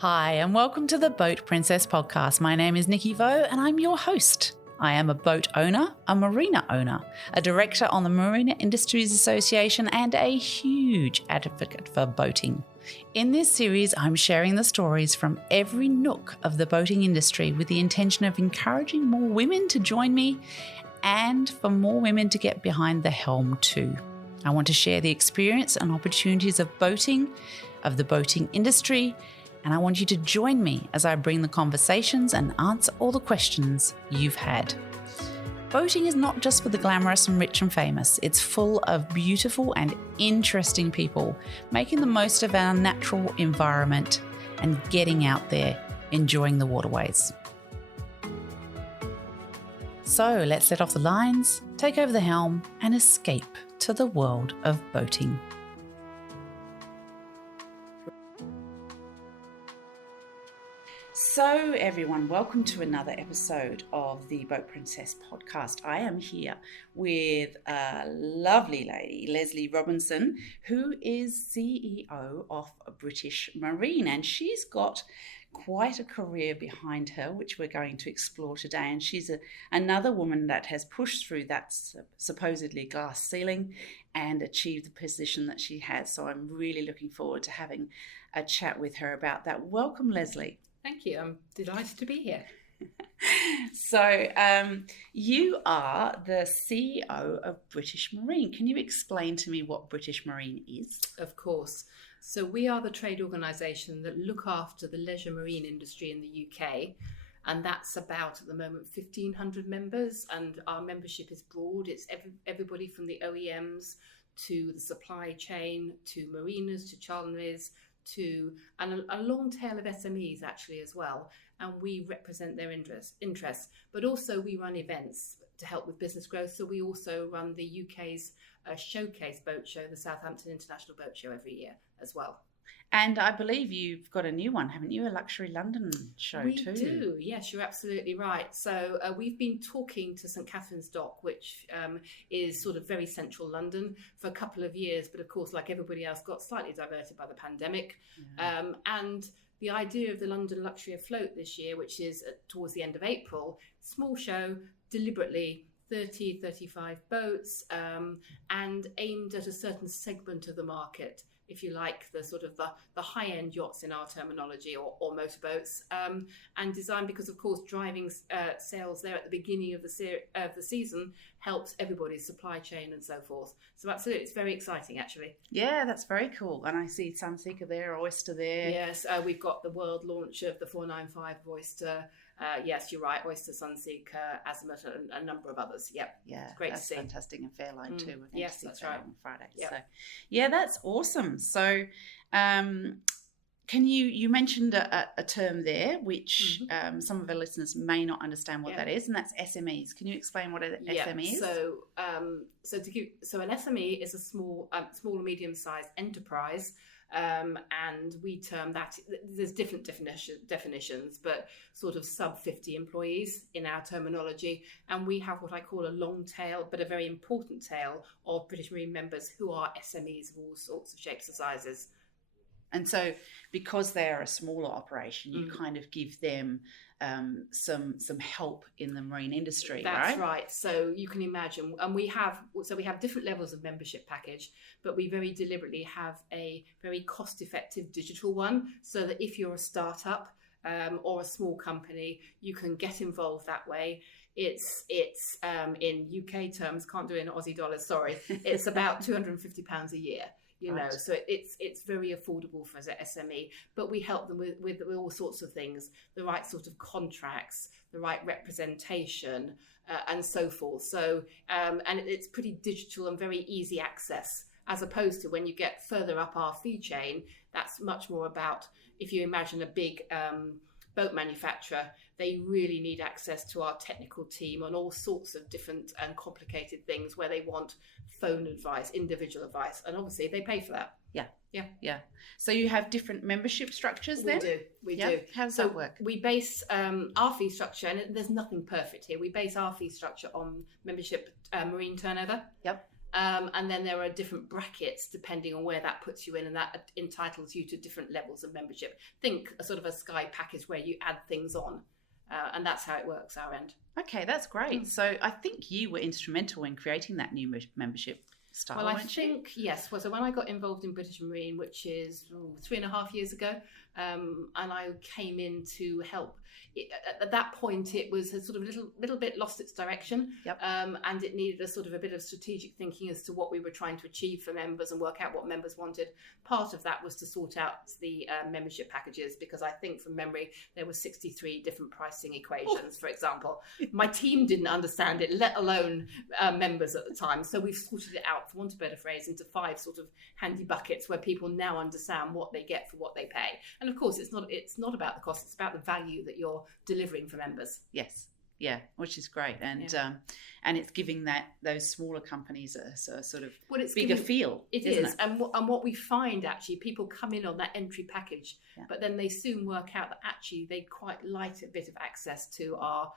Hi, and welcome to the Boat Princess podcast. My name is Nicky Vaux, and I'm your host. I am a boat owner, a marina owner, a director on the Marina Industries Association, and a huge advocate for boating. In this series, I'm sharing the stories from every nook of the boating industry with the intention of encouraging more women to join me and for more women to get behind the helm too. I want to share the experience and opportunities of boating, of the boating industry, and I want you to join me as I bring the conversations and answer all the questions you've had. Boating is not just for the glamorous and rich and famous. It's full of beautiful and interesting people making the most of our natural environment and getting out there, enjoying the waterways. So let's set off the lines, take over the helm, and escape to the world of boating. So everyone, welcome to another episode of the Boat Princess podcast. I am here with a lovely lady, Leslie Robinson, who is CEO of British Marine, and she's got quite a career behind her, which we're going to explore today. And she's another woman that has pushed through that supposedly glass ceiling and achieved the position that she has. So I'm really looking forward to having a chat with her about that. Welcome, Leslie. Thank you. I'm delighted to be here. So you are the CEO of British Marine. Can you explain to me what British Marine is? Of course. So we are the trade organisation that look after the leisure marine industry in the UK. And that's about, at the moment, 1,500 members. And our membership is broad. It's everybody from the OEMs to the supply chain, to marinas, to chandleries, and a long tail of SMEs actually as well, and we represent their interests. But also we run events to help with business growth. So we also run the UK's showcase boat show, the Southampton International Boat Show, every year as well. And I believe you've got a new one, haven't you? A Luxury London show too. We do, yes, you're absolutely right. So we've been talking to St Katharine's Dock, which is sort of very central London, for a couple of years. But of course, like everybody else, got slightly diverted by the pandemic. Yeah. And the idea of the London Luxury Afloat this year, which is towards the end of April, small show, deliberately 30, 35 boats, and aimed at a certain segment of the market, if you like, the sort of the high-end yachts in our terminology, or motorboats, and designed because, of course, driving sales there at the beginning of the season helps everybody's supply chain and so forth. So absolutely, it's very exciting, actually. Yeah, that's very cool. And I see Sunseeker there, Oyster there. Yes, we've got the world launch of the 495 Oyster. Yes, you're right. Oyster, Sunseeker, Azimuth, and a number of others. Yep. Yeah, it's great to see. Fantastic. And Fairline too. We're going yes, to see that's Fairline right. on Friday. Yep. So, yeah, that's awesome. So, can you mentioned a term there, which some of our listeners may not understand what that is, and that's SMEs. Can you explain what an SME is? So an SME is a small or medium-sized enterprise. And we term that, there's different definitions, but sort of sub 50 employees in our terminology. And we have what I call a long tail, but a very important tail of British Marine members who are SMEs of all sorts of shapes and sizes. And so because they're a smaller operation, you kind of give them some help in the marine industry, right? That's right. So you can imagine, and we have different levels of membership package, but we very deliberately have a very cost-effective digital one, so that if you're a startup or a small company, you can get involved that way. It's in UK terms, can't do it in Aussie dollars, sorry. It's about £250 a year. You know, so it's very affordable for an SME, but we help them with all sorts of things, the right sort of contracts, the right representation, and so forth. So, and it's pretty digital and very easy access, as opposed to when you get further up our fee chain, that's much more about, if you imagine a big boat manufacturer, they really need access to our technical team on all sorts of different and complicated things where they want phone advice, individual advice, and obviously they pay for that. Yeah. So you have different membership structures then? We do. How does that work? We base our fee structure, and there's nothing perfect here. We base our fee structure on membership marine turnover. Yep. And then there are different brackets depending on where that puts you in, and that entitles you to different levels of membership. Think a sort of a Sky package where you add things on, and that's how it works our end. Okay, that's great. So I think you were instrumental in creating that new membership style, well, I weren't you? think, yes. Well, so when I got involved in British Marine, which is 3.5 years ago, and I came in to help. At that point, it was a sort of little bit lost its direction, and it needed a sort of a bit of strategic thinking as to what we were trying to achieve for members and work out what members wanted. Part of that was to sort out the membership packages, because I think from memory there were 63 different pricing equations, for example. My team didn't understand it, let alone members at the time. So we've sorted it out, for want of a better phrase, into 5 sort of handy buckets where people now understand what they get for what they pay. And of course, it's not about the cost; it's about the value that you're delivering for members. Yes, yeah, which is great, and it's giving those smaller companies a sort of bigger feel. It is, and what we find actually, people come in on that entry package, but then they soon work out that actually they quite like a bit of access to our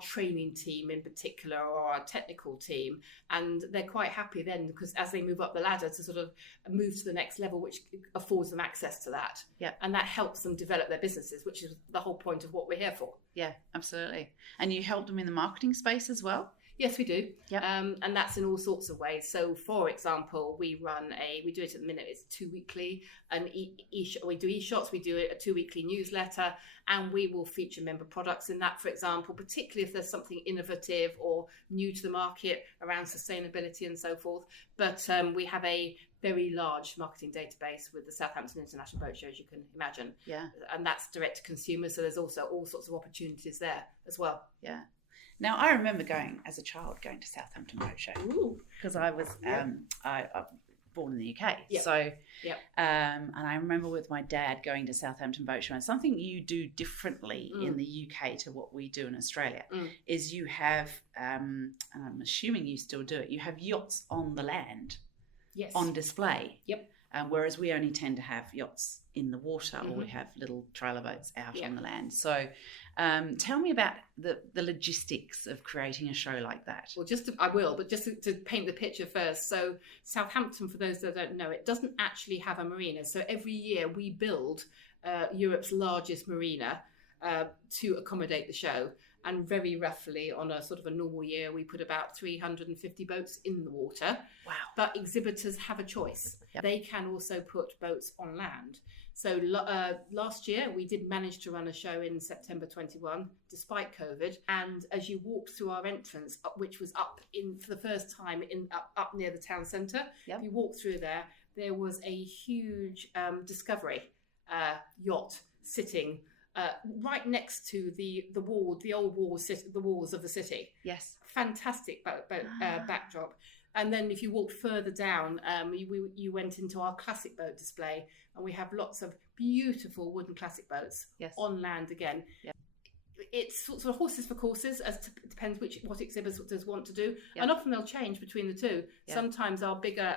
training team in particular, or our technical team, and they're quite happy then, because as they move up the ladder to sort of move to the next level, which affords them access to that, and that helps them develop their businesses, which is the whole point of what we're here for. Yeah, absolutely. And you help them in the marketing space as well? Yes, we do. And that's in all sorts of ways. So, for example, we do it at the minute, it's 2 weekly, and we do e-shots, we do a 2 weekly newsletter, and we will feature member products in that, for example, particularly if there's something innovative or new to the market around sustainability and so forth. But we have a very large marketing database with the Southampton International Boat Show, as you can imagine. Yeah. And that's direct to consumer, so there's also all sorts of opportunities there as well. Yeah. Now, I remember going to Southampton Boat Show, because I was I born in the UK. And I remember with my dad going to Southampton Boat Show, and something you do differently in the UK to what we do in Australia is you have, and I'm assuming you still do it, you have yachts on the land on display. Whereas we only tend to have yachts in the water, or we have little trailer boats out on the land. So tell me about the logistics of creating a show like that. Well, just to paint the picture first. So Southampton, for those that don't know, it doesn't actually have a marina. So every year we build Europe's largest marina to accommodate the show. And very roughly, on a sort of a normal year, we put about 350 boats in the water. Wow. But exhibitors have a choice. They can also put boats on land. So last year, we did manage to run a show in September 21, despite COVID. And as you walked through our entrance, which was up for the first time up near the town centre, if you walked through there was a huge Discovery yacht sitting right next to the old walls of the city. Yes. Fantastic backdrop. And then if you walked further down, you went into our classic boat display, and we have lots of beautiful wooden classic boats on land again. Yeah. It's sort of horses for courses, depends what exhibitors want to do. And often they'll change between the two. Sometimes our bigger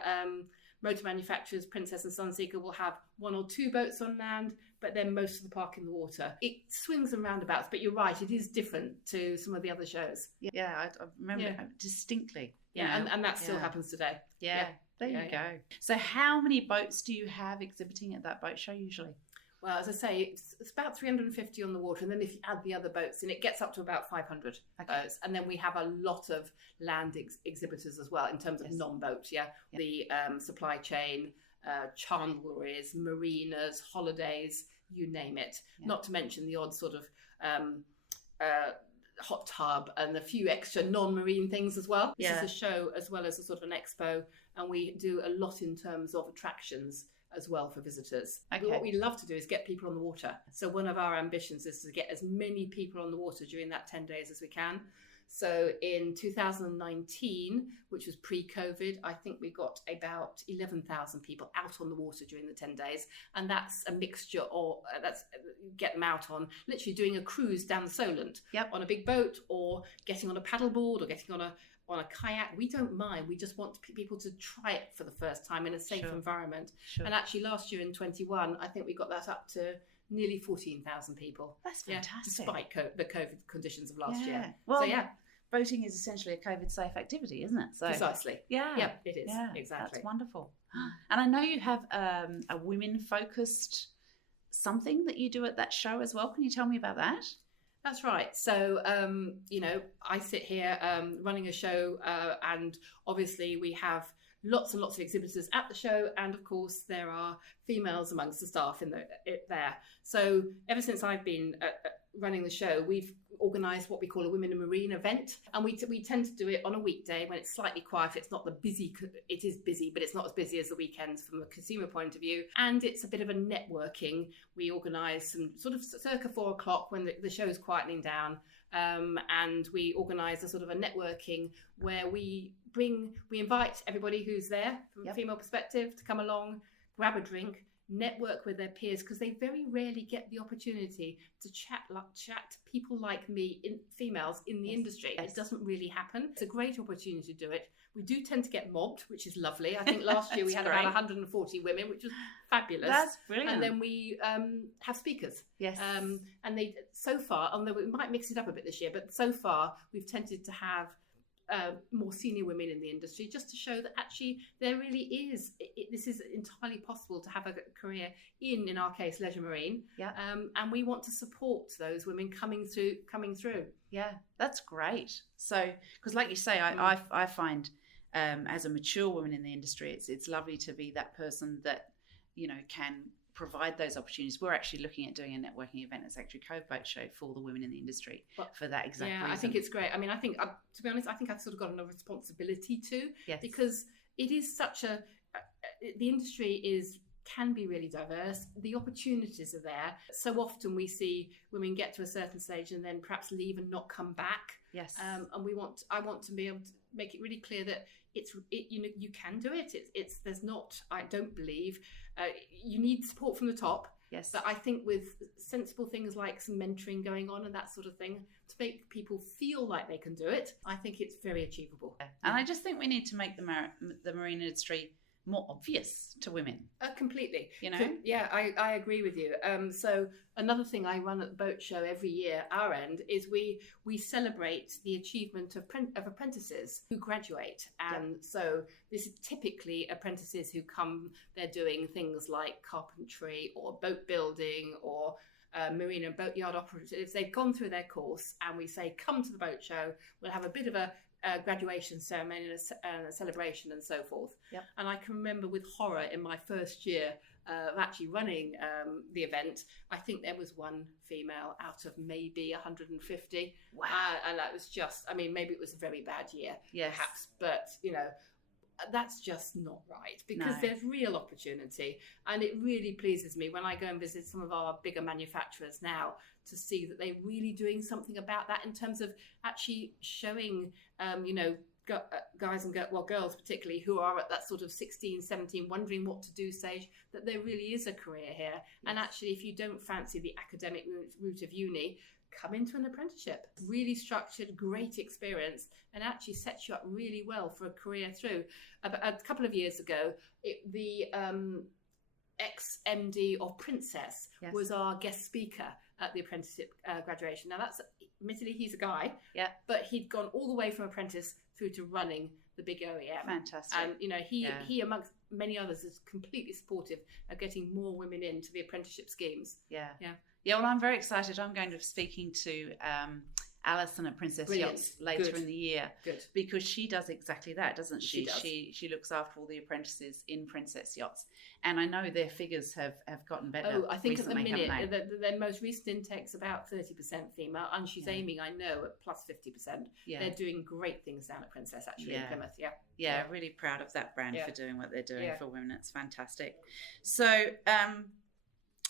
motor manufacturers, Princess and Sunseeker, will have 1 or 2 boats on land, but then most of the park in the water. It swings and roundabouts, but you're right, it is different to some of the other shows. I remember it distinctly. And that still happens today. There you go. So how many boats do you have exhibiting at that boat show usually? Well, as I say, it's about 350 on the water, and then if you add the other boats in, it gets up to about 500 boats. And then we have a lot of land exhibitors as well in terms of non-boat, the supply chain, chandleries, marinas, holidays, you name it. Not to mention the odd sort of hot tub and a few extra non-marine things as well. This is a show as well as a sort of an expo, and we do a lot in terms of attractions as well for visitors. What we love to do is get people on the water. So one of our ambitions is to get as many people on the water during that 10 days as we can. So in 2019, which was pre-COVID, I think we got about 11,000 people out on the water during the 10 days. And that's a mixture of, get them out on literally doing a cruise down the Solent on a big boat, or getting on a paddleboard, or getting on a kayak. We don't mind. We just want people to try it for the first time in a safe environment. And actually last year in 21, I think we got that up to nearly 14,000 people. That's fantastic. Despite the COVID conditions of last year. Well, boating is essentially a COVID-safe activity, isn't it? So Precisely. yeah, Yep, it is. yeah, Exactly. That's wonderful. And I know you have a women-focused something that you do at that show as well. Can you tell me about that? That's right. So, I sit here running a show, and obviously we have lots and lots of exhibitors at the show, and of course there are females amongst the staff there. So ever since I've been running the show, we've organised what we call a Women in Marine event, and we tend to do it on a weekday when it's slightly quieter. It's not it is busy, but it's not as busy as the weekends from a consumer point of view, and it's a bit of a networking. We organise some sort of circa 4:00 when the show is quietening down, and we organise a sort of a networking where we invite everybody who's there from a female perspective to come along, grab a drink, network with their peers, because they very rarely get the opportunity to chat to people like me, females in the industry. It doesn't really happen. It's a great opportunity to do it. We do tend to get mobbed, which is lovely. I think last year we had about 140 women, which was fabulous. That's brilliant. And then we have speakers. Yes. And they, so far, although we might mix it up a bit this year, but so far we've tended to have more senior women in the industry, just to show that actually there really is, this is entirely possible to have a career in our case, leisure marine. Yeah. And we want to support those women coming through. Yeah, that's great. So, because like you say, I find as a mature woman in the industry, it's lovely to be that person that, can provide those opportunities. We're actually looking at doing a networking event. It's actually Cove Boat Show for the women in the industry for that exact reason. I think it's great. I mean, I think, to be honest, I think I've sort of got a responsibility too, yes. because it is such the industry can be really diverse. The opportunities are there. So often we see women get to a certain stage and then perhaps leave and not come back. Yes. And I want to be able to make it really clear that you can do it. There's not, I don't believe, you need support from the top. Yes. But I think with sensible things like some mentoring going on and that sort of thing, to make people feel like they can do it, I think it's very achievable. Yeah. And I just think we need to make the marine industry more obvious to women. Completely. Yeah, I agree with you. So another thing I run at the boat show every year, our end, is we celebrate the achievement of apprentices who graduate. And so this is typically apprentices who come, they're doing things like carpentry or boat building or marine and boatyard operatives. They've gone through their course, and we say, come to the boat show. We'll have a bit of a graduation ceremony and a celebration and so forth. Yep. And I can remember with horror in my first year of actually running the event, I think there was one female out of maybe 150. Wow. And that was just, maybe it was a very bad year, yes. perhaps, but that's just not right, because there's real opportunity. And it really pleases me when I go and visit some of our bigger manufacturers now to see that they're really doing something about that in terms of actually showing, guys and girls particularly, who are at that sort of 16, 17, wondering what to do stage, that there really is a career here. Yes. And actually, if you don't fancy the academic route of uni, come into an apprenticeship. Really structured, great experience, and actually sets you up really well for a career through. A couple of years ago, the ex-MD of Princess yes. was our guest speaker at the apprenticeship graduation. Now, that's, admittedly, he's a guy, yeah, but he'd gone all the way from apprentice through to running the big OEM. Fantastic. And, he amongst many others, is completely supportive of getting more women into the apprenticeship schemes. Yeah. Yeah. Yeah, well, I'm very excited. I'm going to be speaking to Alison at Princess Brilliant. Yachts later in the year. Good. Because she does exactly that, doesn't she? She does. She looks after all the apprentices in Princess Yachts. And I know their figures have gotten better. Oh, I think recently, at the minute, their most recent intake's about 30% female, and she's aiming, I know, at plus 50%. Yeah. They're doing great things down at Princess, actually, in Plymouth. Yeah, really proud of that brand for doing what they're doing for women. It's fantastic. So,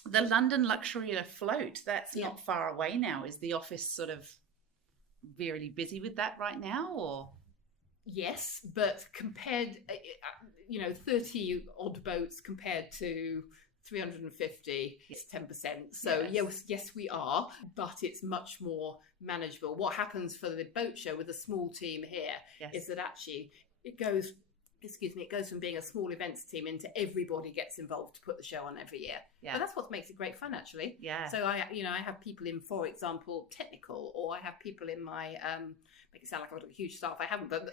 the London Luxury Float, that's not far away now. Is the office sort of really busy with that right now, or? Yes, but compared, 30 odd boats compared to 350, it's 10%. So yes, we are, but it's much more manageable. What happens for the boat show with a small team here is that actually it goes it goes from being a small events team into everybody gets involved to put the show on every year. Yeah. But that's what makes it great fun, actually. Yeah. So I have people in, for example, technical, or I have people in my make it sound like I've got a huge staff. I haven't, but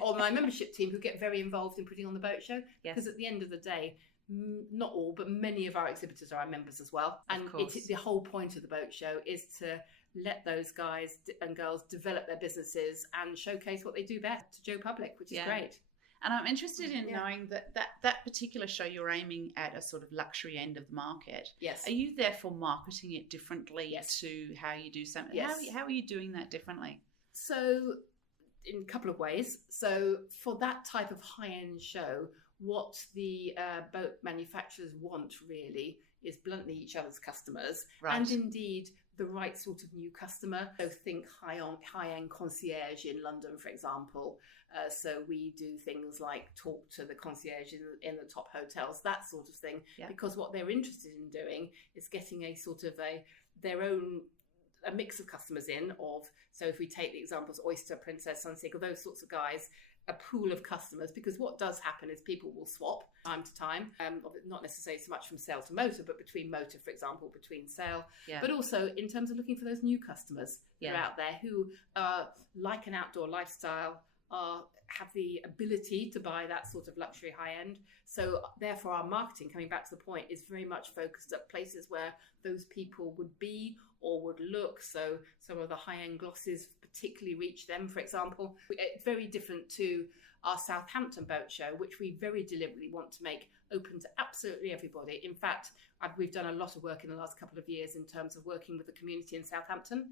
or my membership team who get very involved in putting on the boat show. Yes. Because at the end of the day, not all, but many of our exhibitors are our members as well. And the whole point of the boat show is to let those guys and girls develop their businesses and showcase what they do best to Joe Public, which is great. And I'm interested in knowing that particular show, you're aiming at a sort of luxury end of the market. Yes. Are you therefore marketing it differently Yes. to how you do something? Yes. How are you doing that differently? So in a couple of ways. So for that type of high-end show, what the boat manufacturers want really is bluntly each other's customers, and indeed the right sort of new customer. So think high-end concierge in London, for example. So we do things like talk to the concierge in the top hotels, that sort of thing, because what they're interested in doing is getting a sort of their own a mix of customers in of, so if we take the examples, Oyster, Princess, Sunseeker, those sorts of guys, a pool of customers, because what does happen is people will swap time to time, not necessarily so much from sale to motor, but between motor, for example, between sale, but also in terms of looking for those new customers that are out there who like an outdoor lifestyle, have the ability to buy that sort of luxury high end. So therefore our marketing, coming back to the point, is very much focused at places where those people would be or would look. So some of the high end glosses particularly reach them, for example. It's very different to our Southampton boat show, which we very deliberately want to make open to absolutely everybody. In fact, we've done a lot of work in the last couple of years in terms of working with the community in Southampton,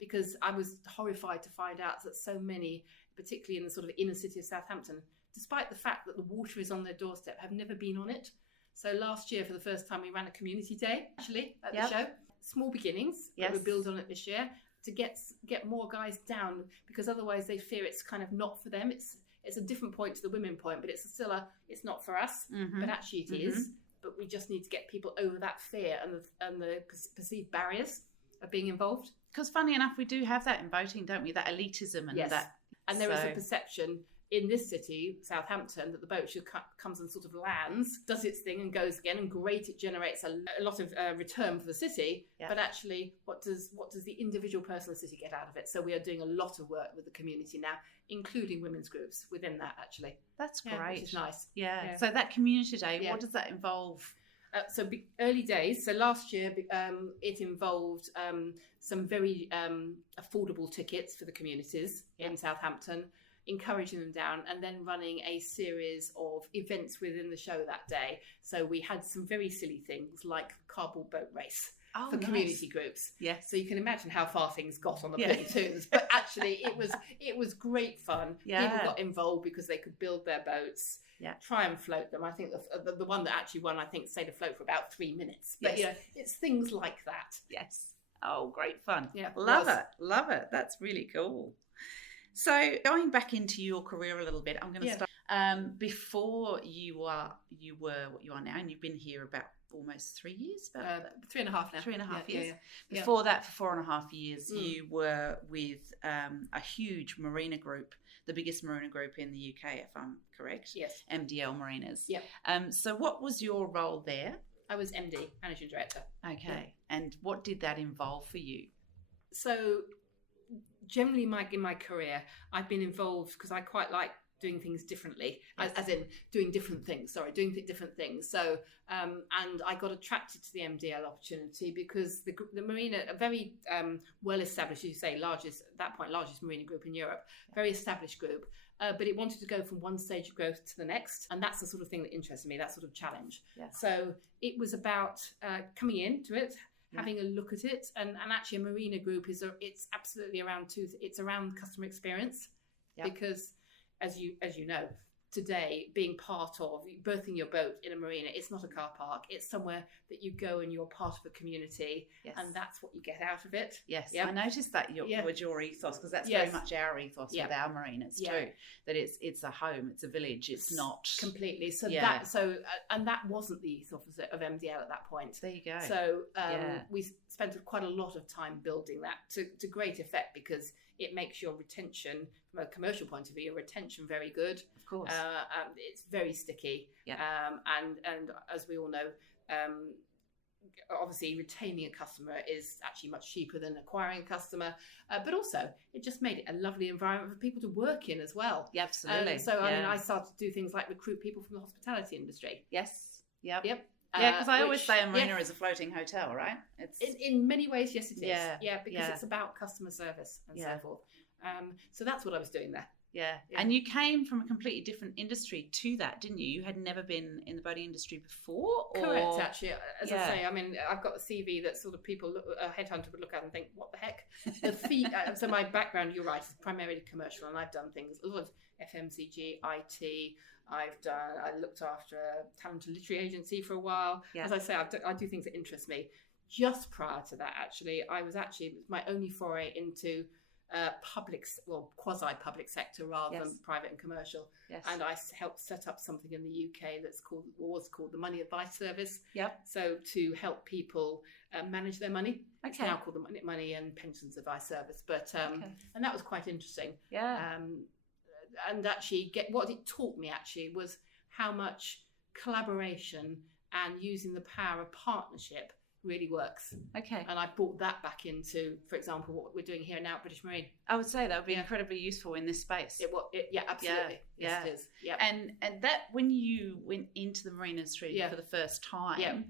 because I was horrified to find out that so many, particularly in the sort of inner city of Southampton, despite the fact that the water is on their doorstep, have never been on it. So last year, for the first time, we ran a community day, actually, at the show. Small beginnings, that we build on it this year, to get more guys down, because otherwise they fear it's kind of not for them. It's a different point to the women point, but it's still it's not for us, but actually it is. But we just need to get people over that fear and the perceived barriers of being involved. Because funny enough, we do have that in boating, don't we? That elitism and that. And there is a perception in this city, Southampton, that the boat show comes and sort of lands, does its thing and goes again, and great, it generates a lot of return for the city. But actually, what does the individual person in the city get out of it? So we are doing a lot of work with the community now, including women's groups within that, actually. That's great. Which is nice. Yeah. So that community day, what does that involve? Early days. So last year, it involved some very affordable tickets for the communities in Southampton, encouraging them down, and then running a series of events within the show that day. So we had some very silly things like cardboard boat race for community groups. Yes. So you can imagine how far things got on the pontoons. But actually, it was great fun. Yeah. People got involved because they could build their boats. Try and float them. I think the one that actually won, I think, stayed afloat for about 3 minutes. But it's things like that. Yes. Oh, great fun. Yeah, love it. That's really cool. So going back into your career a little bit, I'm going to start before you were what you are now, and you've been here about almost 3 years, about 3.5 now. 3.5 years. Before that, for 4.5 years, you were with a huge marina group, the biggest marina group in the UK, if I'm correct. Yes. MDL Marinas. Yeah. So what was your role there? I was MD, Managing Director. Okay. And what did that involve for you? So generally in my career, I've been involved because I quite like doing things differently, as in doing different things. So, and I got attracted to the MDL opportunity because the marina, a very well established, as you say, largest marina group in Europe, very established group. But it wanted to go from one stage of growth to the next. And that's the sort of thing that interested me, that sort of challenge. Yeah. So it was about coming into it, having a look at it. And actually a marina group it's absolutely around it's around customer experience. Yeah. Because as you know, today, being part of berthing your boat in a marina, it's not a car park. It's somewhere that you go and you're part of a community, and that's what you get out of it. Yes, I noticed that was your ethos, because that's very much our ethos with our marinas too. That it's a home, it's a village, it's not completely. So and that wasn't the ethos of MDL at that point. There you go. So we spent quite a lot of time building that to great effect, because it makes your retention, from a commercial point of view, your retention very good. Of course. It's very sticky. Yeah. And as we all know, obviously retaining a customer is actually much cheaper than acquiring a customer, but also it just made it a lovely environment for people to work in as well. Yeah, absolutely. I mean, I started to do things like recruit people from the hospitality industry. Yes. Yep. Yeah, because I always say a marina is a floating hotel, right? It's in many ways, yes, it is. Yeah. Because it's about customer service and so forth. So that's what I was doing there. Yeah. And you came from a completely different industry to that, didn't you? You had never been in the boating industry before? Or... Correct, actually. As I say, I mean, I've got a CV that sort of people, a headhunter would look at and think, what the heck? So my background, you're right, is primarily commercial, and I've done things, a lot of FMCG, IT. I looked after a talent and literary agency for a while. Yeah. As I say, I do things that interest me. Just prior to that, actually, it was my only foray into quasi-public sector rather than private and commercial. Yes. And I helped set up something in the UK was called the Money Advice Service. Yep. So to help people manage their money. Okay. It's now called the Money and Pensions Advice Service. But and that was quite interesting. Yeah. And actually, what it taught me actually was how much collaboration and using the power of partnership really works. Okay. And I brought that back into, for example, what we're doing here now at British Marine. I would say that would be incredibly useful in this space. Yeah, absolutely. Yeah. Yes, it is. Yeah. And that, when you went into the marine industry for the first time,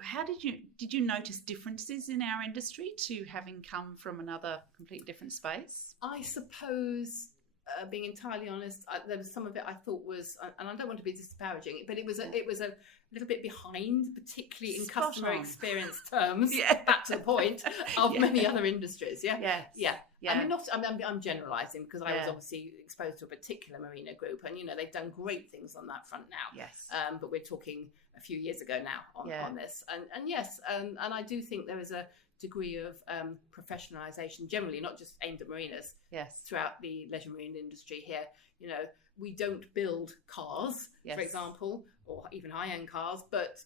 how did you notice differences in our industry to having come from another completely different space? I suppose, being entirely honest, there was some of it I thought was, and I don't want to be disparaging, but it was a little bit behind, particularly in customer experience terms. Back to the point of many other industries. Yeah. I mean, I'm generalising because I was obviously exposed to a particular marina group, and they've done great things on that front now. Yes. But we're talking a few years ago now on this, and yes, and I do think there is a degree of professionalisation generally, not just aimed at marinas. Yes. Throughout the leisure marine industry here, we don't build cars, for example, or even high-end cars, but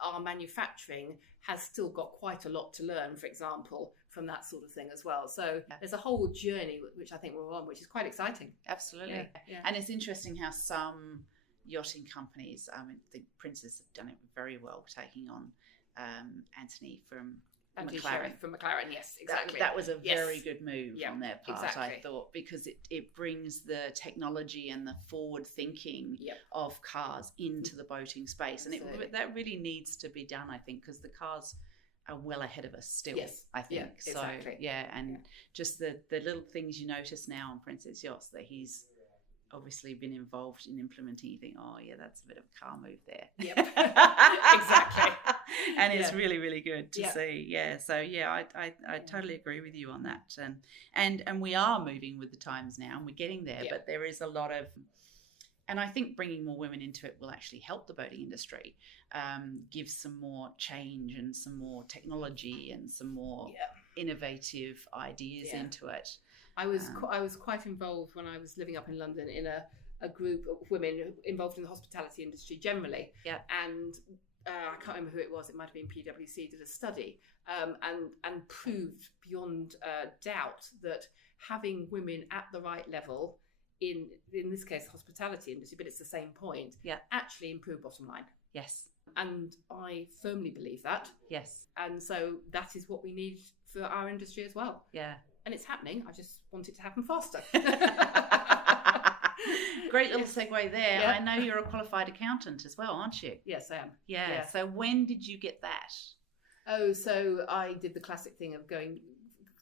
our manufacturing has still got quite a lot to learn, for example, from that sort of thing as well. So there's a whole journey which I think we're on, which is quite exciting. Absolutely. Yeah. And it's interesting how some yachting companies, I think Princess have done it very well, taking on Anthony from McLaren. From McLaren, yes, exactly. That was a very good move on their part, I thought, because it brings the technology and the forward thinking of cars into the boating space. Absolutely. And that really needs to be done, I think, because the cars are well ahead of us still, I think. Yeah, exactly. So, just the little things you notice now on Princess Yachts that he's obviously been involved in implementing. You think, that's a bit of a car move there. Yep. Exactly. And it's really, really good to see. Yeah. So I totally agree with you on that. And we are moving with the times now, and we're getting there. But there is a lot of, and I think bringing more women into it will actually help the boating industry, give some more change and some more technology and some more innovative ideas into it. I was quite involved when I was living up in London in a group of women involved in the hospitality industry generally. Yeah. And I can't remember who it was. It might have been PwC did a study and proved beyond doubt that having women at the right level in this case the hospitality industry, but it's the same point, actually improve bottom line. Yes. And I firmly believe that. Yes. And so that is what we need for our industry as well. Yeah. And it's happening. I just want it to happen faster. Great little segue there. Yeah. I know you're a qualified accountant as well, aren't you? Yes, I am. Yeah. So when did you get that? Oh, so I did the classic thing of getting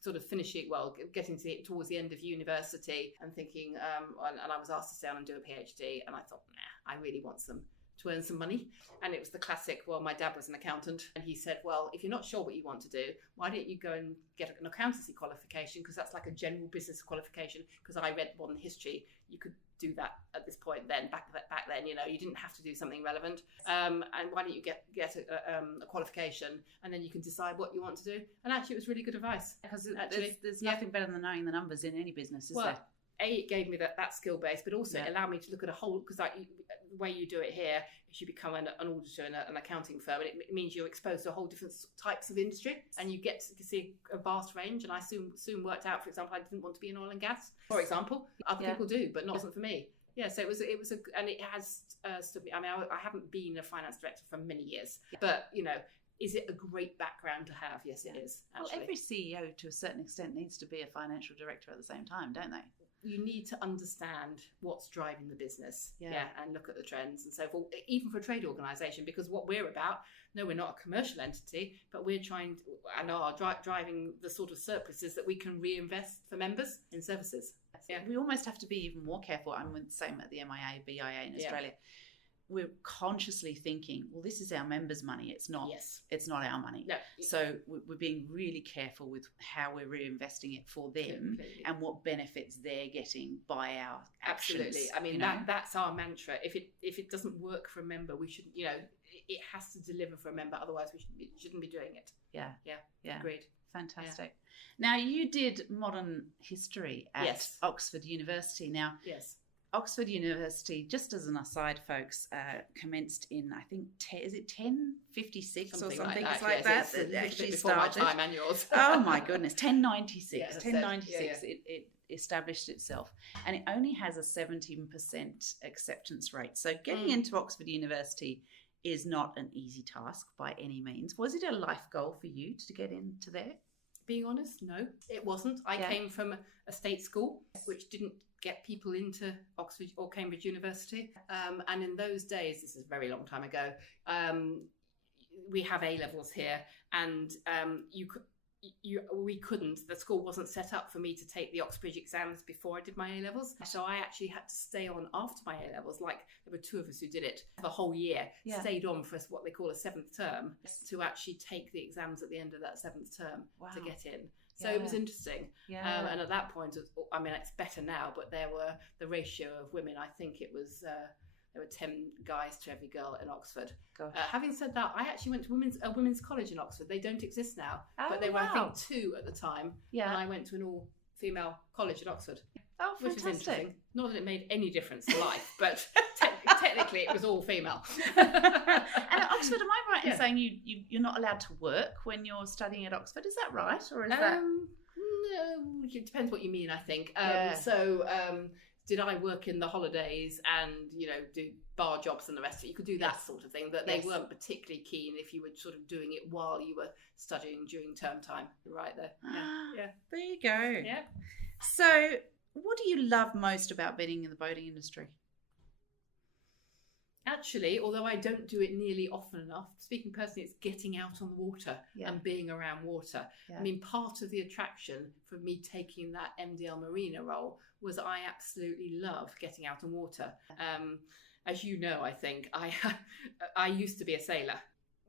towards the end of university and thinking, and I was asked to stay on and do a PhD, and I thought, I really want to earn some money. And it was the classic, my dad was an accountant, and he said, well, if you're not sure what you want to do, why don't you go and get an accountancy qualification, because that's like a general business qualification, because I read modern history. You could do that at this point then, back then, you didn't have to do something relevant. And why don't you get a qualification, and then you can decide what you want to do. And actually it was really good advice. Because there's nothing better than knowing the numbers in any business, is there? it gave me that skill base, but also it allowed me to look at a whole, because the way you do it here is you become an auditor in an accounting firm, and it means you're exposed to a whole different types of industry, and you get to see a vast range. And I soon worked out, for example, I didn't want to be in oil and gas, for example. Other people do, but not wasn't for me. Yeah, so it was and it has stood me. I mean, I haven't been a finance director for many years, but is it a great background to have? Yes, it is. Actually. Well, every CEO to a certain extent needs to be a financial director at the same time, don't they? You need to understand what's driving the business, and look at the trends and so forth, even for a trade organisation, because what we're about, no, we're not a commercial entity, but we're trying to, and are driving the sort of surpluses that we can reinvest for members in services. Yeah. We almost have to be even more careful. I'm the same at the MIA, BIA in Australia. We're consciously thinking, well, this is our members' money. It's not. Yes. It's not our money. No. So we're being really careful with how we're reinvesting it for them and what benefits they're getting by our actions. Absolutely. I mean, that's our mantra. If it doesn't work for a member, we should, it has to deliver for a member. Otherwise, we shouldn't be doing it. Yeah. Agreed. Fantastic. Yeah. Now, you did modern history at Oxford University. Now, Oxford University, just as an aside, folks, commenced in, I think, is it 1056 or something? It's like that. It actually started. My time and yours. Oh my goodness, 1096. 1096. It established itself, and it only has a 17% acceptance rate. So getting into Oxford University is not an easy task by any means. Was it a life goal for you to get into there? Being honest, no, it wasn't. I came from a state school, which didn't get people into Oxford or Cambridge University. And in those days, this is a very long time ago, we have A-levels here, and we couldn't, the school wasn't set up for me to take the Oxbridge exams before I did my A-levels. So I actually had to stay on after my A-levels, like there were two of us who did it the whole year, stayed on for what they call a seventh term to actually take the exams at the end of that seventh term to get in. So it was interesting. Yeah. And at that point, I mean, it's better now, but there were the ratio of women, I think it was, there were 10 guys to every girl in Oxford. Having said that, I actually went to a women's college in Oxford. They don't exist now, but they were, I think, 2 at the time. Yeah. And I went to an all-female college at Oxford. Oh, fantastic. Which was interesting. Not that it made any difference to life, but technically it was all female. And at Oxford, am I right in saying you're not allowed to work when you're studying at Oxford? Is that right? Or is that... No, it depends what you mean, I think. Did I work in the holidays and, do bar jobs and the rest of it? You could do that sort of thing, but they weren't particularly keen if you were sort of doing it while you were studying during term time. Right there. Yeah. There you go. Yeah. So what do you love most about being in the boating industry? Actually, although I don't do it nearly often enough, speaking personally, it's getting out on the water and being around water. Yeah. I mean, part of the attraction for me taking that MDL Marina role was I absolutely love getting out on water. As you know, I think, I used to be a sailor.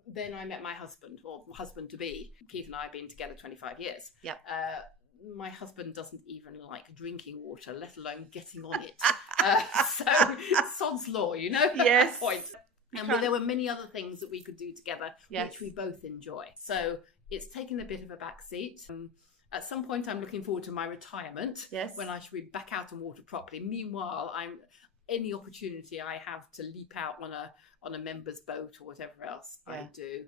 Then I met my husband, or husband-to-be. Keith and I have been together 25 years. Yep. My husband doesn't even like drinking water, let alone getting on it. So sod's law, Yes. Point. But there were many other things that we could do together, which we both enjoy. So it's taken a bit of a back seat. At some point, I'm looking forward to my retirement, when I should be back out on water properly. Meanwhile, any opportunity I have to leap out on a member's boat or whatever else I do.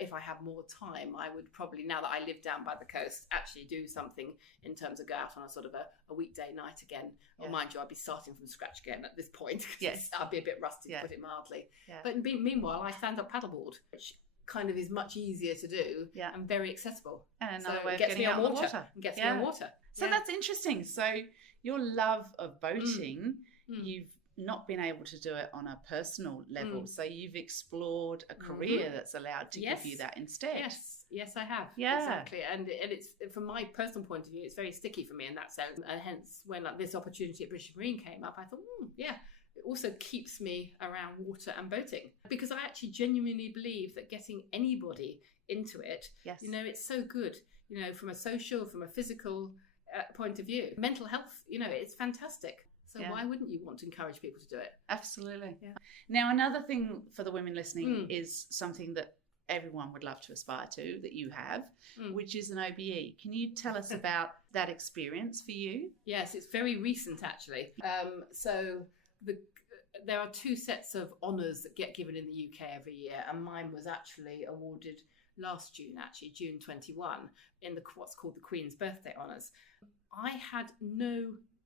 If I have more time, I would probably, now that I live down by the coast, actually do something in terms of go out on a sort of a weekday night again. Or mind you, I'd be starting from scratch again at this point. Yes, I'd be a bit rusty, to put it mildly. Yeah. But meanwhile, I stand up paddleboard, which kind of is much easier to do and very accessible. And another way of getting out on water. And gets me on water. So that's interesting. So your love of boating, you've not been able to do it on a personal level. So you've explored a career that's allowed to give you that instead. Yes, I have. Yeah, exactly. And it's, from my personal point of view, it's very sticky for me in that sense. And hence, when this opportunity at British Marine came up, I thought, it also keeps me around water and boating, because I actually genuinely believe that getting anybody into it, it's so good. From a social, from a physical point of view, mental health. It's fantastic. So why wouldn't you want to encourage people to do it? Absolutely. Yeah. Now, another thing for the women listening is something that everyone would love to aspire to, that you have, which is an OBE. Can you tell us about that experience for you? Yes, it's very recent actually. There are 2 sets of honours that get given in the UK every year, and mine was actually awarded last June, June 21, in what's called the Queen's Birthday Honours. I had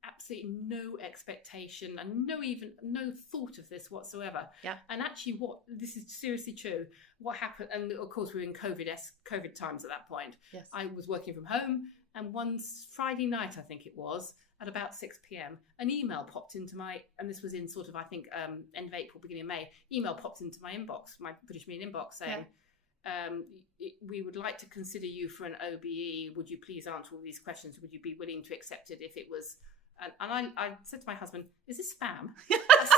absolutely no expectation and no thought of this whatsoever. Yeah. And actually, this is seriously true. What happened, and of course we were in COVID times at that point. Yes. I was working from home, and one Friday night, I think it was, at about 6 p.m, an email popped into and this was in sort of, I think, end of April, beginning of May, email popped into my inbox, my British Marine inbox, saying, we would like to consider you for an OBE. Would you please answer all these questions? Would you be willing to accept it if it was... And I said to my husband, is this spam?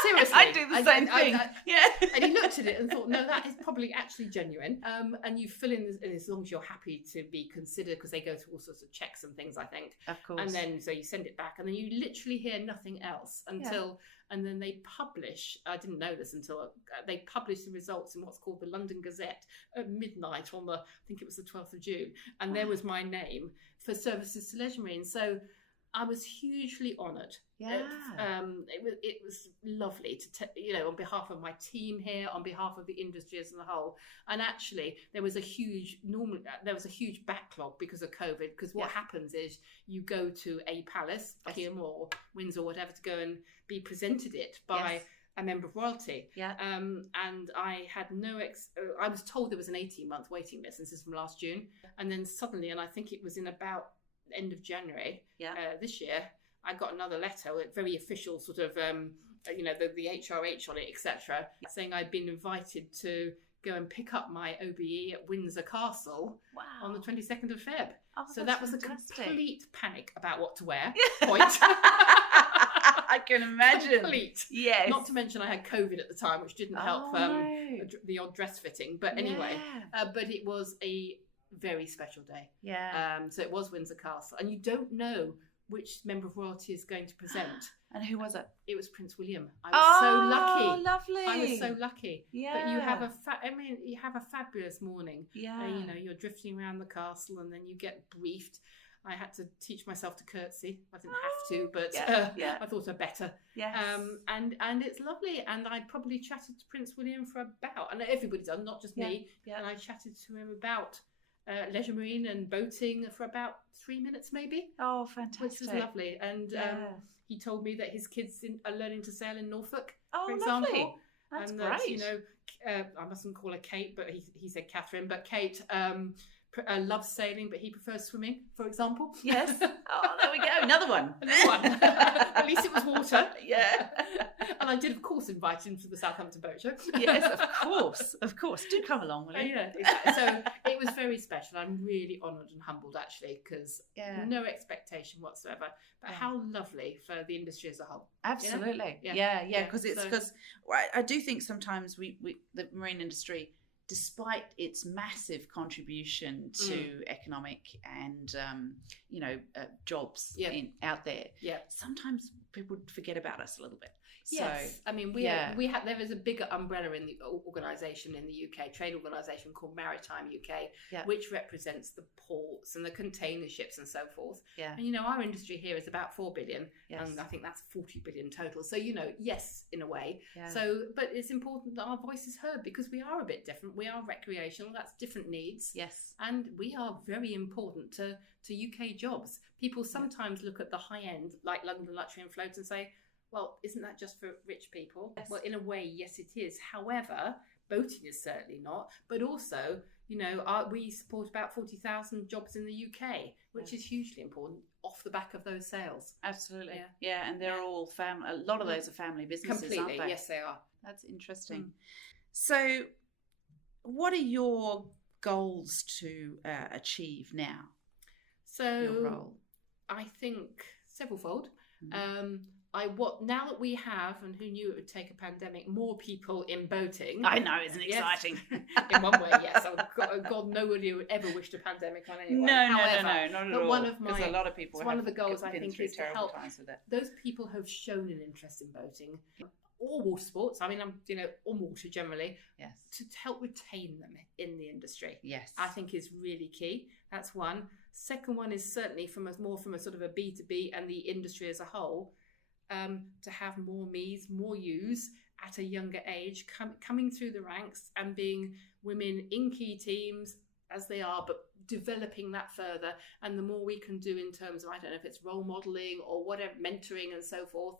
Seriously. I do the same thing. Yeah. And he looked at it and thought, no, that is probably actually genuine. And you fill in, as long as you're happy to be considered, because they go through all sorts of checks and things, I think. Of course. And then, so you send it back, and then you literally hear nothing else until... And then they publish, I didn't know this until, they publish the results in what's called the London Gazette at midnight on I think it was the 12th of June. And there was my name for services to Leisure Marine. So I was hugely honoured. Yeah. It was lovely to, on behalf of my team here, on behalf of the industry as a whole. And actually, there was a huge backlog because of COVID. Because what happens is you go to a palace, Buckingham or Windsor, or whatever, to go and be presented it by a member of royalty. Yeah. And I had I was told there was an 18-month waiting list. This is from last June, and then suddenly, and I think it was in about end of January this year, I got another letter with very official sort of the HRH on it, etc., saying I'd been invited to go and pick up my OBE at Windsor Castle on the 22nd of Feb. Oh, so that was fantastic. A complete panic about what to wear. Point. I can imagine. Complete. Yes. Not to mention I had COVID at the time, which didn't help the odd dress fitting. But anyway, but it was a very special day. Yeah. So it was Windsor Castle, and you don't know which member of royalty is going to present. And who was it? It was Prince William. I was so lucky. Oh, lovely. I was so lucky. Yeah. But you have a fabulous morning. Yeah. You're drifting around the castle, and then you get briefed. I had to teach myself to curtsy. I didn't have to, but I thought I better. Yes. And it's lovely. And I probably chatted to Prince William for about, and everybody done, not just me. Yeah. And I chatted to him about Leisure Marine and boating for about 3 minutes maybe. Oh, fantastic. Which was lovely. And he told me that his kids are learning to sail in Norfolk, for example. Lovely. That's great. I mustn't call her Kate, but he said Catherine, but Kate loves sailing, but he prefers swimming, for example. Yes. Oh, there we go. Another one. At least it was water. Yeah. And I did, of course, invite him to the Southampton Boat Show. Yes, of course. Do come along, will you? Yeah, exactly. So it was very special. I'm really honoured and humbled, actually, because no expectation whatsoever. But how lovely for the industry as a whole. Absolutely. Yeah. Because I do think sometimes we the marine industry, despite its massive contribution to economic and jobs out there, sometimes people forget about us a little bit. Yes, I mean there is a bigger umbrella in the organisation in the UK, trade organisation called Maritime UK, which represents the ports and the container ships and so forth. Yeah. And our industry here is about 4 billion, and I think that's 40 billion total. So yes, in a way. Yeah. So, but it's important that our voice is heard because we are a bit different. We are recreational. That's different needs. Yes. And we are very important to UK jobs. People sometimes look at the high end, like London Luxury and Float, and say, well, isn't that just for rich people? Yes. Well, in a way, yes, it is. However, boating is certainly not. But also, we support about 40,000 jobs in the UK, which is hugely important off the back of those sales. Absolutely. Yeah, and they're all family. A lot of those are family businesses, completely, aren't they? Yes, they are. That's interesting. So what are your goals to achieve now? So your role? I think severalfold. Now that we have, and who knew it would take a pandemic, more people in boating. I know, isn't it exciting? In one way, yes. God, nobody would ever wished a pandemic on anyone. No, not at all. Because a lot of people one of the goals I think is to help with it. those people who've shown an interest in boating. or water sports. I mean, I'm on water generally. Yes. To help retain them in the industry. Yes. I think is really key. That's one. Second one is certainly from a sort of a B2B and the industry as a whole, to have more me's, more you's at a younger age coming through the ranks and being women in key teams as they are, but developing that further. And the more we can do in terms of, I don't know if it's role modeling or whatever, mentoring and so forth.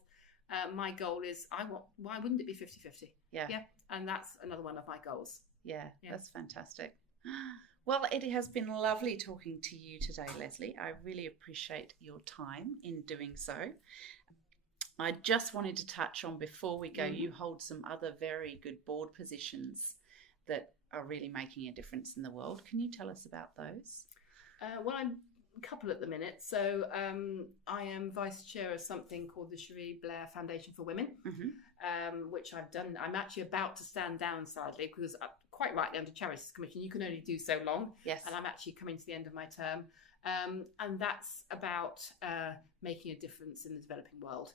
My goal is why wouldn't it be 50-50? Yeah. And that's another one of my goals. Yeah, that's fantastic. Well, it has been lovely talking to you today, Leslie. I really appreciate your time in doing so. I just wanted to touch on, before we go, you hold some other very good board positions that are really making a difference in the world. Can you tell us about those? Well, I'm a couple at the minute. So I am vice chair of something called the Cherie Blair Foundation for Women, which I've done. I'm actually about to stand down slightly because, quite rightly, under Charities Commission, you can only do so long. Yes. And I'm actually coming to the end of my term. And that's about making a difference in the developing world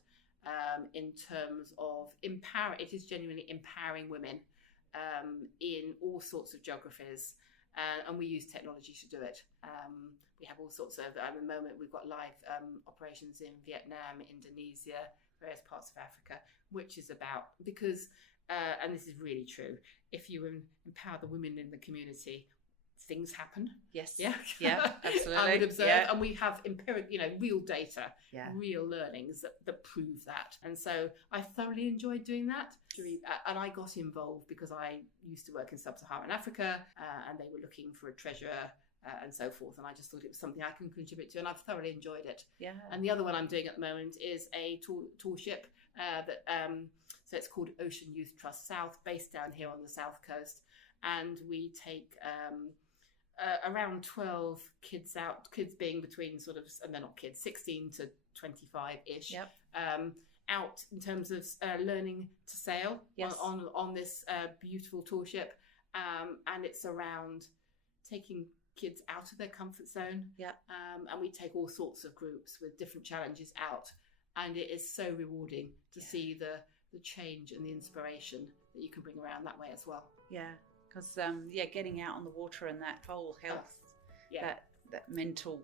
in terms of it is genuinely empowering women in all sorts of geographies. And we use technology to do it. We have all sorts of, at the moment, we've got live operations in Vietnam, Indonesia, various parts of Africa, which is about, because, and this is really true, if you empower the women in the community, things happen. Yes. Yeah. Yeah, absolutely. I would observe, yeah. and we have real data, Yeah. real learnings that prove that. And so I thoroughly enjoyed doing that. And I got involved because I used to work in sub-Saharan Africa, and they were looking for a treasurer and so forth. And I just thought it was something I can contribute to, and I've thoroughly enjoyed it. Yeah. And the other one I'm doing at the moment is a tour ship so it's called Ocean Youth Trust South, based down here on the south coast. And we take around 12 kids out, kids being between sort of, and they're not kids, 16 to 25-ish, Yep. out in terms of learning to sail. Yes. on this beautiful tour ship. And it's around taking kids out of their comfort zone. Yeah. And we take all sorts of groups with different challenges out. And it is so rewarding to see the change and the inspiration that you can bring around that way as well. Yeah. Because, getting out on the water and that whole health, that mental.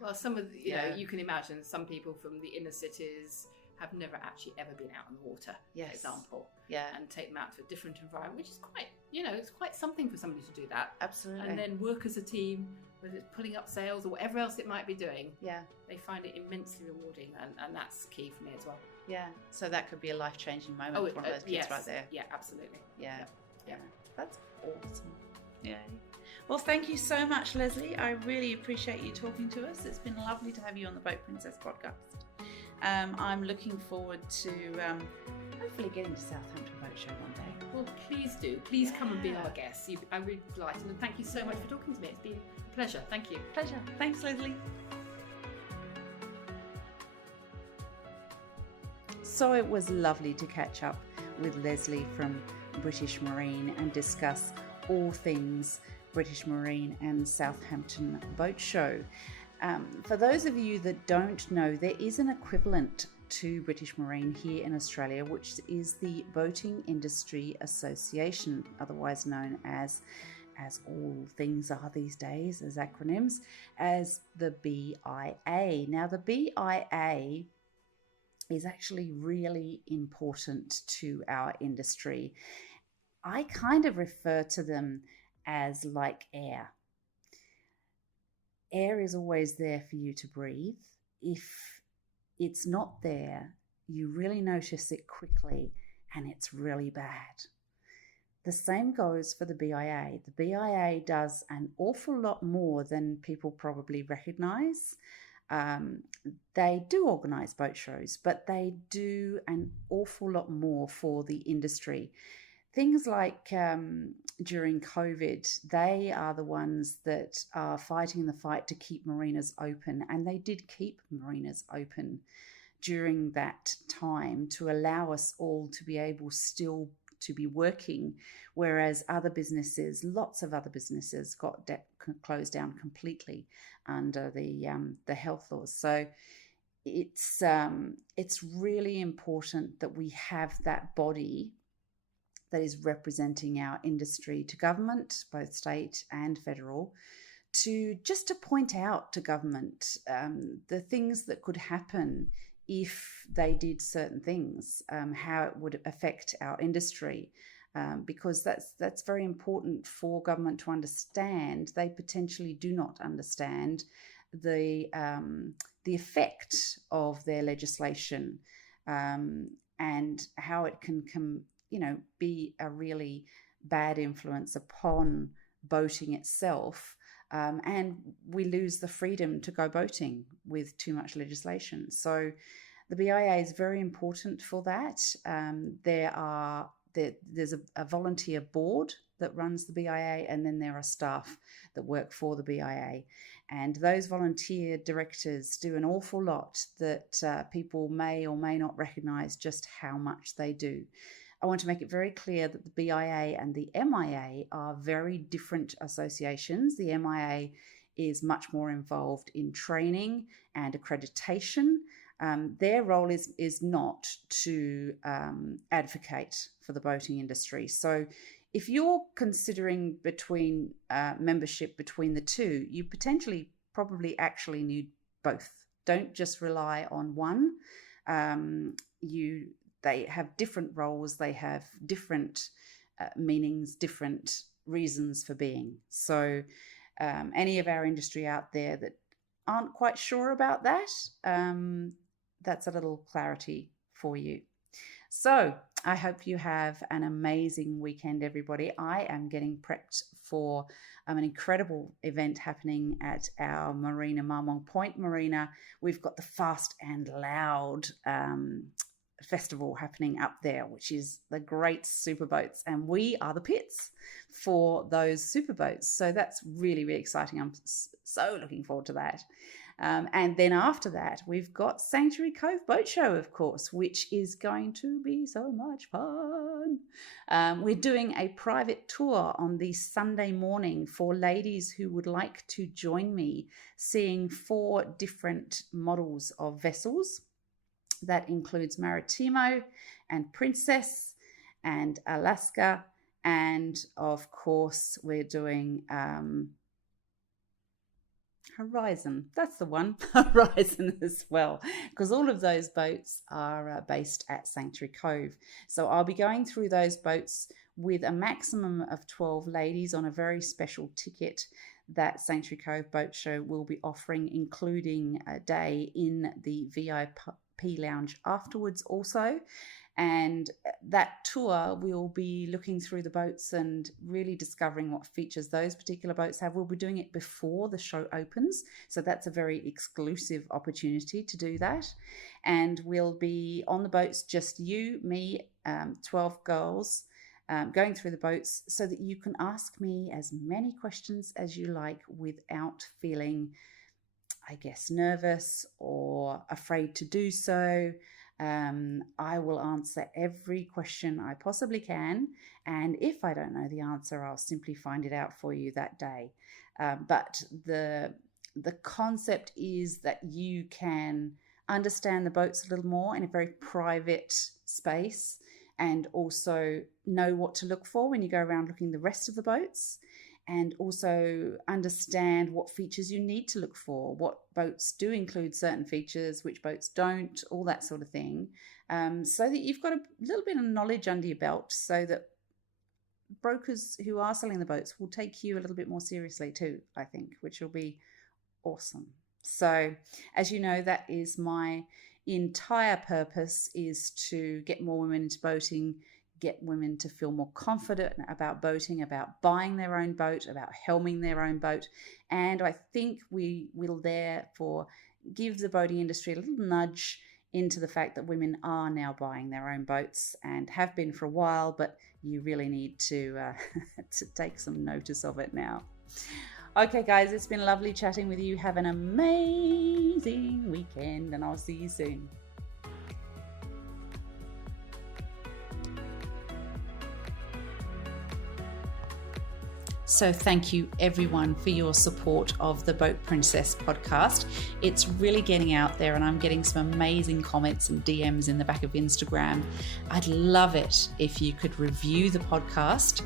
Well, some of the, you can imagine some people from the inner cities have never actually ever been out on the water, for example. Yeah. And take them out to a different environment, which is quite, it's quite something for somebody to do that. Absolutely. And then work as a team, whether it's pulling up sails or whatever else it might be doing. Yeah. They find it immensely rewarding, and that's key for me as well. Yeah. So that could be a life-changing moment for one of those kids right there. Yeah, absolutely. Yeah. Yep. Yeah. That's awesome. Yeah. Well, thank you so much, Leslie. I really appreciate you talking to us. It's been lovely to have you on the Boat Princess podcast. I'm looking forward to hopefully getting to Southampton Boat Show one day. Well, please do. Please come and be our guest. I'm really delighted. And thank you so much for talking to me. It's been a pleasure. Thank you. Pleasure. Thanks, Leslie. So it was lovely to catch up with Leslie from British Marine and discuss all things British Marine and Southampton Boat Show. For those of you that don't know, there is an equivalent to British Marine here in Australia, which is the Boating Industry Association, otherwise known as all things are these days, as acronyms, as the BIA. Now, the BIA is actually really important to our industry. I kind of refer to them as like air. Air is always there for you to breathe. If it's not there, you really notice it quickly and it's really bad. The same goes for the BIA. The BIA does an awful lot more than people probably recognise. They do organise boat shows, but they do an awful lot more for the industry. Things like during COVID, they are the ones that are fighting the fight to keep marinas open, and they did keep marinas open during that time to allow us all to be able still to be working, whereas other businesses, lots of other businesses got closed down completely under the health laws. So it's really important that we have that body that is representing our industry to government, both state and federal, to point out to government the things that could happen if they did certain things, how it would affect our industry, because that's very important for government to understand. They potentially do not understand the effect of their legislation, and how it can be a really bad influence upon boating itself. And we lose the freedom to go boating with too much legislation. So the BIA is very important for that. There's a volunteer board that runs the BIA, and then there are staff that work for the BIA. And those volunteer directors do an awful lot that people may or may not recognise just how much they do. I want to make it very clear that the BIA and the MIA are very different associations. The MIA is much more involved in training and accreditation. Their role is not to advocate for the boating industry. So if you're considering between membership between the two, you potentially probably actually need both. Don't just rely on one. They have different roles, they have different meanings, different reasons for being. So any of our industry out there that aren't quite sure about that, that's a little clarity for you. So I hope you have an amazing weekend, everybody. I am getting prepped for an incredible event happening at our marina, Marmong Point Marina. We've got the Fast and Loud festival happening up there, which is the great superboats, and we are the pits for those superboats. So that's really, really exciting. I'm so looking forward to that. And then after that, we've got Sanctuary Cove Boat Show, of course, which is going to be so much fun. We're doing a private tour on the Sunday morning for ladies who would like to join me, seeing 4 different models of vessels. That includes Maritimo and Princess and Alaska. And of course, we're doing Horizon. That's the one, Horizon as well, because all of those boats are based at Sanctuary Cove. So I'll be going through those boats with a maximum of 12 ladies on a very special ticket that Sanctuary Cove Boat Show will be offering, including a day in the VIP lounge afterwards also. And that tour, we'll be looking through the boats and really discovering what features those particular boats have. We'll be doing it before the show opens, so that's a very exclusive opportunity to do that. And we'll be on the boats, just you, me, 12 girls, going through the boats, so that you can ask me as many questions as you like without feeling, I guess, nervous or afraid to do so. I will answer every question I possibly can, and if I don't know the answer, I'll simply find it out for you that day. But the concept is that you can understand the boats a little more in a very private space, and also know what to look for when you go around looking the rest of the boats, and also understand what features you need to look for, what boats do include certain features, which boats don't, all that sort of thing, so that you've got a little bit of knowledge under your belt, so that brokers who are selling the boats will take you a little bit more seriously too, I think, which will be awesome. So as you know, that is my entire purpose, is to get more women into boating, get women to feel more confident about boating, about buying their own boat, about helming their own boat. And I think we will therefore give the boating industry a little nudge into the fact that women are now buying their own boats, and have been for a while, but you really need to to take some notice of it now. Okay, guys, it's been lovely chatting with you. Have an amazing weekend, and I'll see you soon. So thank you everyone for your support of the Boat Princess podcast. It's really getting out there and I'm getting some amazing comments and DMs in the back of Instagram. I'd love it if you could review the podcast.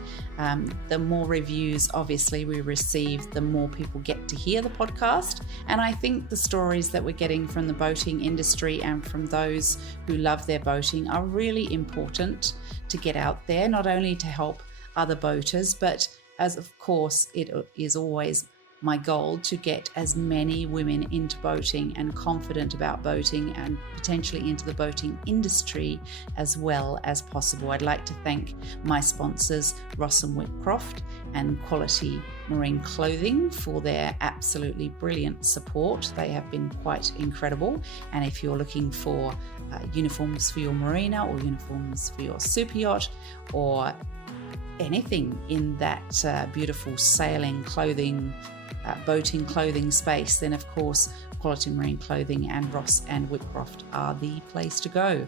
The more reviews obviously we receive, the more people get to hear the podcast. And I think the stories that we're getting from the boating industry and from those who love their boating are really important to get out there, not only to help other boaters, but as of course, it is always my goal to get as many women into boating and confident about boating and potentially into the boating industry as well as possible. I'd like to thank my sponsors, Ross & Whitcroft and Quality Marine Clothing, for their absolutely brilliant support. They have been quite incredible. And if you're looking for uniforms for your marina or uniforms for your super yacht or anything in that beautiful sailing clothing, boating clothing space, then of course Quality Marine Clothing and Ross and Whitcroft are the place to go.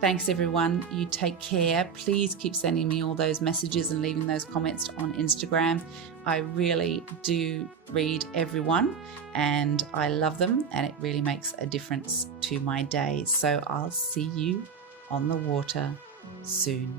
Thanks everyone, you take care. Please keep sending me all those messages and leaving those comments on Instagram. I really do read everyone and I love them, and it really makes a difference to my day. So I'll see you on the water soon.